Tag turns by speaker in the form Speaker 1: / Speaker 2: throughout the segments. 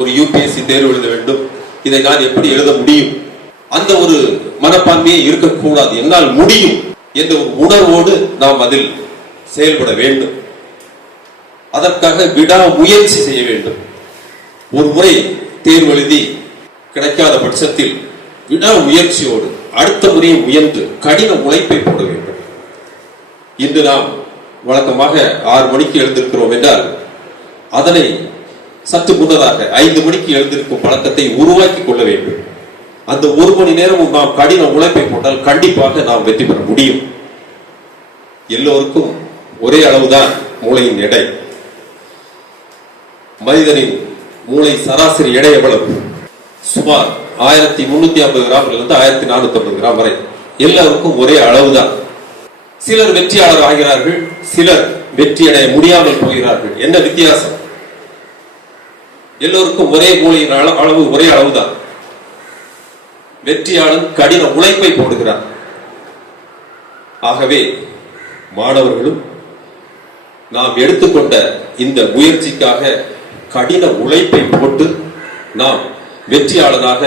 Speaker 1: ஒரு யூபிஎஸ்சி தேர்வு எழுத வேண்டும். இதை நான் எப்படி எழுத முடியும்? அந்த ஒரு மனப்பான்மையே இருக்கக்கூடாது. என்னால் முடியும் என்ற ஒரு உணர்வோடு நாம் அதில் செயல்பட வேண்டும். அதற்காக விடா முயற்சி செய்ய வேண்டும். ஒரு முறை தேர்வு எழுதி கிடைக்காத பட்சத்தில் விடா முயற்சியோடு அடுத்த முறையை முயன்று கடின உழைப்பை போட வேண்டும். இன்று நாம் வழக்கமாக ஆறு மணிக்கு எழுந்திருக்கிறோம் என்றால் அதனை சற்று முன்னதாக ஐந்து மணிக்கு எழுந்திருக்கும் பழக்கத்தை உருவாக்கி கொள்ள வேண்டும். அந்த ஒரு மணி நேரம் நாம் கடின உழைப்பை போட்டால் கண்டிப்பாக நாம் வெற்றி பெற முடியும். எல்லோருக்கும் ஒரே அளவுதான் மூளையின் எடை. மனிதனின் மூளை சராசரி எடை எவ்வளவு? சுமார் ஆயிரத்தி முன்னூத்தி ஐம்பது கிராம்ல இருந்து ஆயிரத்தி நானூத்தி ஐம்பது கிராம் வரை. எல்லாருக்கும் ஒரே அளவுதான். சிலர் வெற்றியாளர் ஆகிறார்கள் சிலர் வெற்றி அடைய முடியாமல் போகிறார்கள். என்ன வித்தியாசம்? எல்லோருக்கும் ஒரே மூளையின் அளவு ஒரே அளவுதான். வெற்றியாளன் கடின உழைப்பை போடுகிறார் ஆகவே மாணவர்களும் நாம் எடுத்துக்கொண்ட இந்த முயற்சிக்காக கடின உழைப்பை போட்டு நாம் வெற்றியாளனாக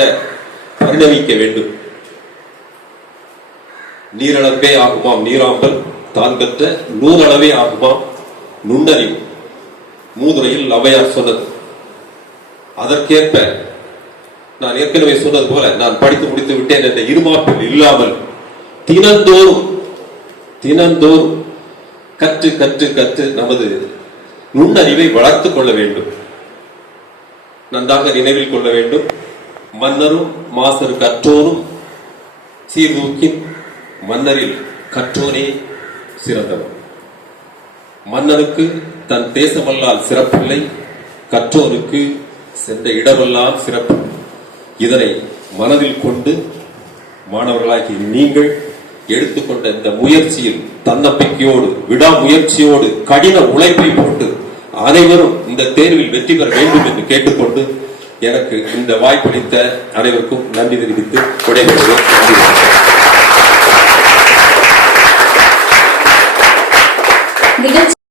Speaker 1: பரிணமிக்க வேண்டும். நீரளவே ஆகுமாம் நீராம்பல் தான் பெற்ற நூறளவே ஆகுமாம் நுண்ணறிவு. மூதுரையில் அவையார் சொன்னது அதற்கேற்ப நான் ஏற்கனவே சொன்னது போல நான் படித்து முடித்து விட்டேன் என்ற இருமாப்பில் இல்லாமல் தினந்தோறும் தினந்தோறும் கற்று கற்று கற்று நமது நுண்ணறிவை வளர்த்துக் கொள்ள வேண்டும். நன்றாக நினைவில் கொள்ள வேண்டும். மன்னரும் மாசரு கற்றோரும் சீர்தூக்கின் மன்னரில் கற்றோனே சிறந்தவர். மன்னனுக்கு தன் தேசமல்லால் சிறப்பில்லை கற்றோருக்கு சென்ற இடமெல்லாம் சிறப்பு. இதனை மனதில் கொண்டு மாணவர்களாகி நீங்கள் எடுத்துக்கொண்ட இந்த முயற்சியில் தன்னம்பிக்கையோடு விடாமுயற்சியோடு கடின உழைப்பை போட்டு அனைவரும் இந்த தேர்வில் வெற்றி பெற வேண்டும் என்று கேட்டுக்கொண்டு எனக்கு இந்த வாய்ப்பளித்த அனைவருக்கும் நன்றி தெரிவித்து விடைபெறுகிறேன்.